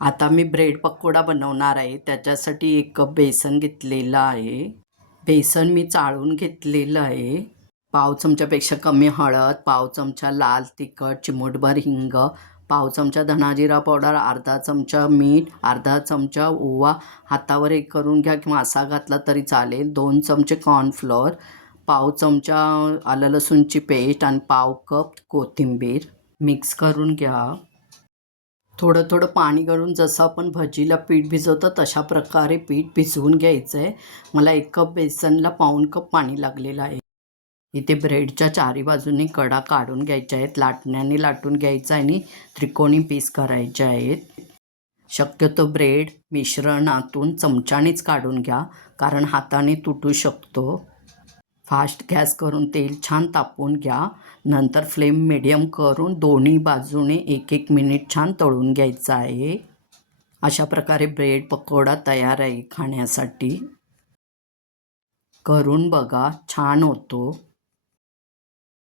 आता मी ब्रेड पकोडा बनवणार आहे. त्याच्यासाठी 1 कप बेसन घेतलेलं आहे. बेसन मी चाळून घेतलेलं आहे. पाव चमच्यापेक्षा कमी हळद, पाव चमचा लाल तिखट, चिमूटभर हिंग, पाव चमचा धना-जिरा पावडर, अर्धा चमचा मीठ, अर्धा चमचा ओवा हातावर हे करून घ्या किंवा असा घातला तरी चालेल. 2 चमचे कॉर्नफ्लोअर, पाव चमचा आलं लसूणची पेस्ट आणि पाव कप कोथिंबीर मिक्स करून घ्या. थोडं थोडं पाणी घालून जसं आपण भजीला पीठ भिजवतो तशा प्रकारे पीठ भिजवून घ्यायचं आहे. मला 1 कप बेसनला पाऊण कप पाणी लागलेलं आहे. इथे ब्रेडच्या चारी बाजूनी कडा काढून घ्यायच्या आहेत. लाटण्याने लाटून घ्यायचं आणि त्रिकोणी पीस करायचे आहेत. शक्यतो ब्रेड मिश्रणातून चमच्यानेच काढून घ्या, कारण हाताने तुटू शकतो. फास्ट गॅस करून तेल छान तापवून घ्या. नंतर फ्लेम मीडियम करून दोन्ही बाजूने 1-1 मिनिट छान तळून घ्यायचं आहे. अशा प्रकारे ब्रेड पकोडा तयार आहे खाण्यासाठी. करून बघा, छान होतो.